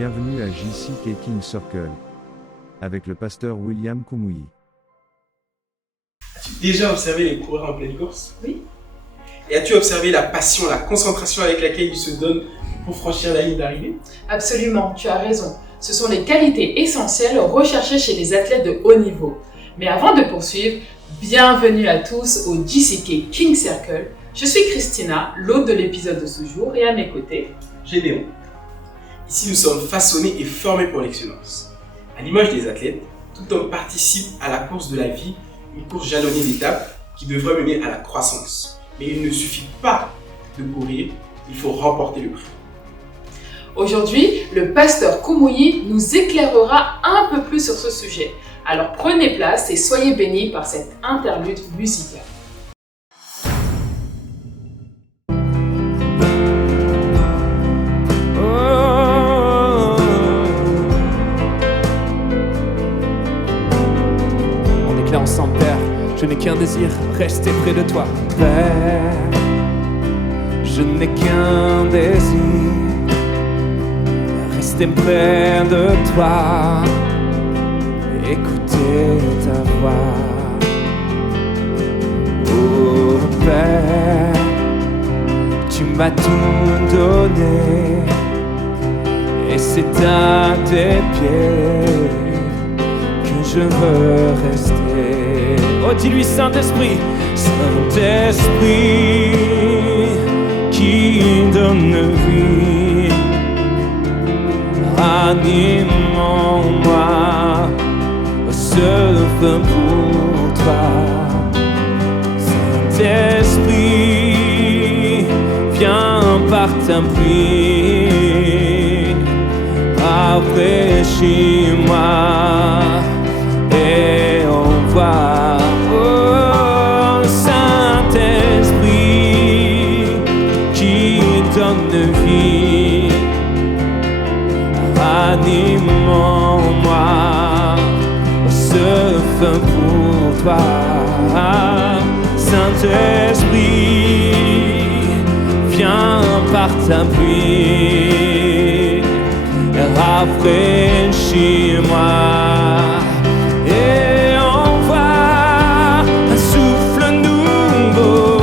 Bienvenue à JCK King Circle, avec le pasteur William Kumuyi. As-tu déjà observé les coureurs en pleine course? Oui. Et as-tu observé la passion, la concentration avec laquelle ils se donnent pour franchir la ligne d'arrivée? Absolument, tu as raison. Ce sont les qualités essentielles recherchées chez les athlètes de haut niveau. Mais avant de poursuivre, bienvenue à tous au JCK King Circle. Je suis Christina, l'hôte de l'épisode de ce jour, et à mes côtés, Gédéon. Ici, nous sommes façonnés et formés pour l'excellence. À l'image des athlètes, tout homme participe à la course de la vie, une course jalonnée d'étapes qui devrait mener à la croissance. Mais il ne suffit pas de courir, il faut remporter le prix. aujourd'hui, le pasteur Kumuyi nous éclairera un peu plus sur ce sujet. Alors prenez place et soyez bénis par cette interlude musicale. Ensemble, Père, je n'ai qu'un désir, rester près de toi. Père, je n'ai qu'un désir, rester près de toi, écouter ta voix. Oh Père, tu m'as tout donné, et c'est à tes pieds que je veux rester. Oh, dis-lui Saint-Esprit, Saint-Esprit qui donne vie, anime en moi ce feu pour toi. Saint-Esprit, viens par ta pluie, rafraîchis-moi et envoie. Oh Saint-Esprit qui donne vie, anime en moi ce feu pour toi. Saint-Esprit, viens par ta pluie, rafraîchis-moi et envoie un souffle nouveau,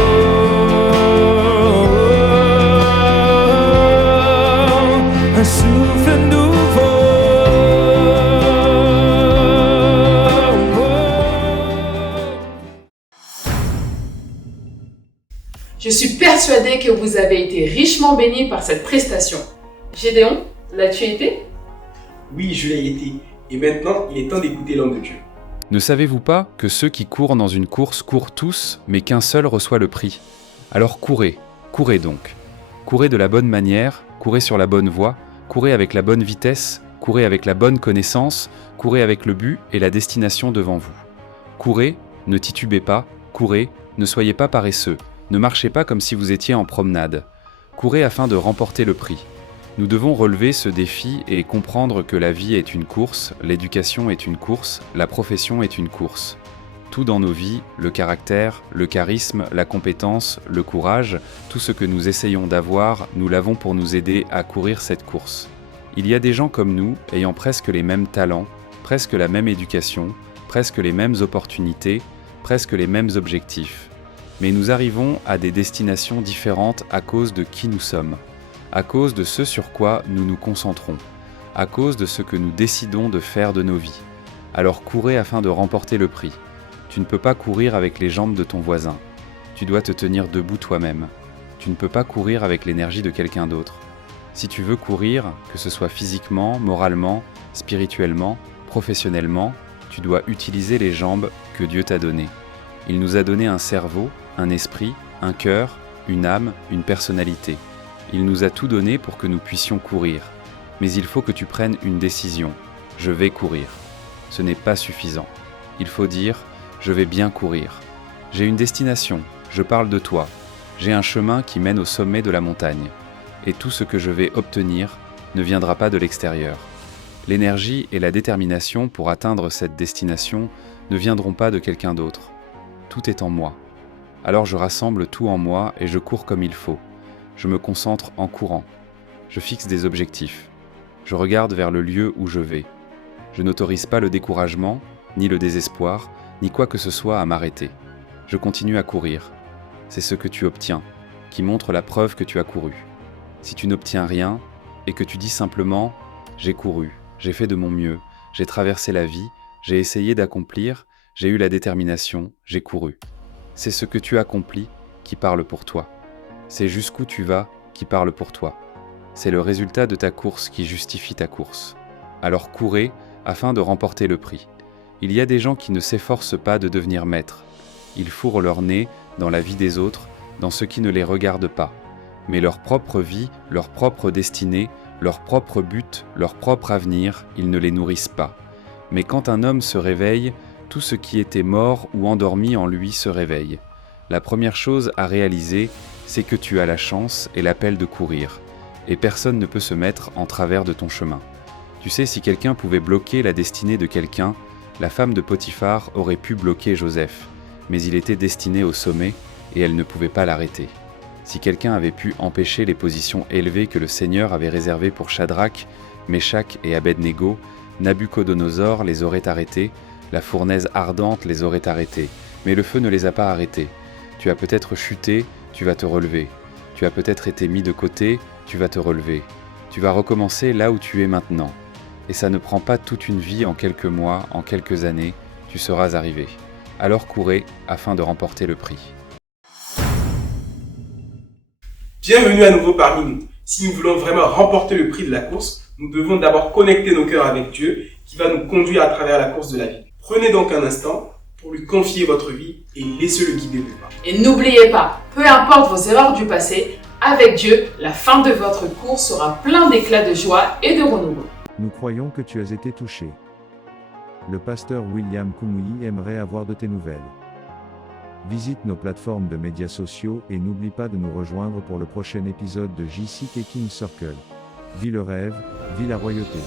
un souffle nouveau. Je suis persuadée que vous avez été richement bénis par cette prestation. Gédéon, l'as-tu été? Oui, je l'ai été. Et maintenant, il est temps d'écouter l'homme de Dieu. Ne savez-vous pas que ceux qui courent dans une course courent tous, mais qu'un seul reçoit le prix? Alors courez, courez donc. Courez de la bonne manière, courez sur la bonne voie, courez avec la bonne vitesse, courez avec la bonne connaissance, courez avec le but et la destination devant vous. Courez, ne titubez pas, courez, ne soyez pas paresseux, ne marchez pas comme si vous étiez en promenade. Courez afin de remporter le prix. Nous devons relever ce défi et comprendre que la vie est une course, l'éducation est une course, la profession est une course. Tout dans nos vies, le caractère, le charisme, la compétence, le courage, tout ce que nous essayons d'avoir, nous l'avons pour nous aider à courir cette course. Il y a des gens comme nous, ayant presque les mêmes talents, presque la même éducation, presque les mêmes opportunités, presque les mêmes objectifs. Mais nous arrivons à des destinations différentes à cause de qui nous sommes, à cause de ce sur quoi nous nous concentrons, à cause de ce que nous décidons de faire de nos vies. Alors courez afin de remporter le prix. Tu ne peux pas courir avec les jambes de ton voisin. Tu dois te tenir debout toi-même. Tu ne peux pas courir avec l'énergie de quelqu'un d'autre. Si tu veux courir, que ce soit physiquement, moralement, spirituellement, professionnellement, tu dois utiliser les jambes que Dieu t'a données. Il nous a donné un cerveau, un esprit, un cœur, une âme, une personnalité. Il nous a tout donné pour que nous puissions courir. Mais il faut que tu prennes une décision. Je vais courir. Ce n'est pas suffisant. Il faut dire, je vais bien courir. J'ai une destination, je parle de toi. J'ai un chemin qui mène au sommet de la montagne. Et tout ce que je vais obtenir ne viendra pas de l'extérieur. L'énergie et la détermination pour atteindre cette destination ne viendront pas de quelqu'un d'autre. Tout est en moi. Alors je rassemble tout en moi et je cours comme il faut. Je me concentre en courant. Je fixe des objectifs. Je regarde vers le lieu où je vais. Je n'autorise pas le découragement, ni le désespoir, ni quoi que ce soit à m'arrêter. Je continue à courir. C'est ce que tu obtiens, qui montre la preuve que tu as couru. Si tu n'obtiens rien, et que tu dis simplement « j'ai couru, j'ai fait de mon mieux, j'ai traversé la vie, j'ai essayé d'accomplir, j'ai eu la détermination, j'ai couru », c'est ce que tu accomplis qui parle pour toi. C'est jusqu'où tu vas qui parle pour toi. C'est le résultat de ta course qui justifie ta course. Alors courez afin de remporter le prix. Il y a des gens qui ne s'efforcent pas de devenir maîtres. Ils fourrent leur nez dans la vie des autres, dans ce qui ne les regarde pas. Mais leur propre vie, leur propre destinée, leur propre but, leur propre avenir, ils ne les nourrissent pas. Mais quand un homme se réveille, tout ce qui était mort ou endormi en lui se réveille. La première chose à réaliser, c'est que tu as la chance et l'appel de courir. Et personne ne peut se mettre en travers de ton chemin. Tu sais, si quelqu'un pouvait bloquer la destinée de quelqu'un, la femme de Potiphar aurait pu bloquer Joseph, mais il était destiné au sommet et elle ne pouvait pas l'arrêter. Si quelqu'un avait pu empêcher les positions élevées que le Seigneur avait réservées pour Shadrach, Meshach et Abednego, Nabuchodonosor les aurait arrêtés, la fournaise ardente les aurait arrêtés, mais le feu ne les a pas arrêtés. Tu as peut-être chuté, tu vas te relever. Tu as peut-être été mis de côté, tu vas te relever. Tu vas recommencer là où tu es maintenant. Et ça ne prend pas toute une vie, en quelques mois, en quelques années, tu seras arrivé. Alors courez afin de remporter le prix. Bienvenue à nouveau parmi nous. Si nous voulons vraiment remporter le prix de la course, nous devons d'abord connecter nos cœurs avec Dieu qui va nous conduire à travers la course de la vie. Prenez donc un instant pour lui confier votre vie et laissez-le guider vos pas. Et n'oubliez pas, peu importe vos erreurs du passé, avec Dieu, la fin de votre course sera plein d'éclats de joie et de renouveau. Nous croyons que tu as été touché. Le pasteur William Kumuyi aimerait avoir de tes nouvelles. Visite nos plateformes de médias sociaux et n'oublie pas de nous rejoindre pour le prochain épisode de JCK King Circle. Vis le rêve, vis la royauté.